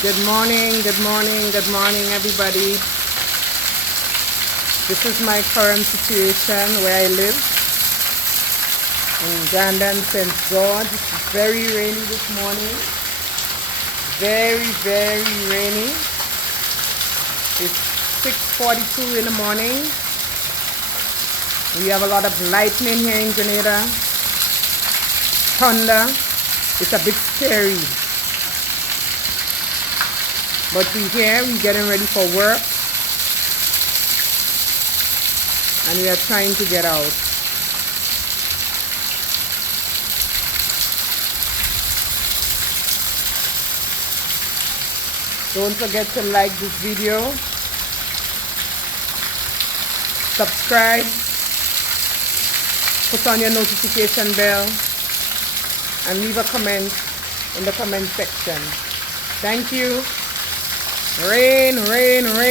Good morning, good morning, good morning, everybody. This is my current situation where I live in Grandin, St. George. It's very rainy this morning. Very, very rainy. It's 6:42 in the morning. We have a lot of lightning here in Grenada. Thunder. It's a bit scary. But we're here, we're getting ready for work. And we are trying to get out. Don't forget to like this video, subscribe, put on your notification bell, and leave a comment in the comment section. Thank you. Rain, rain, rain.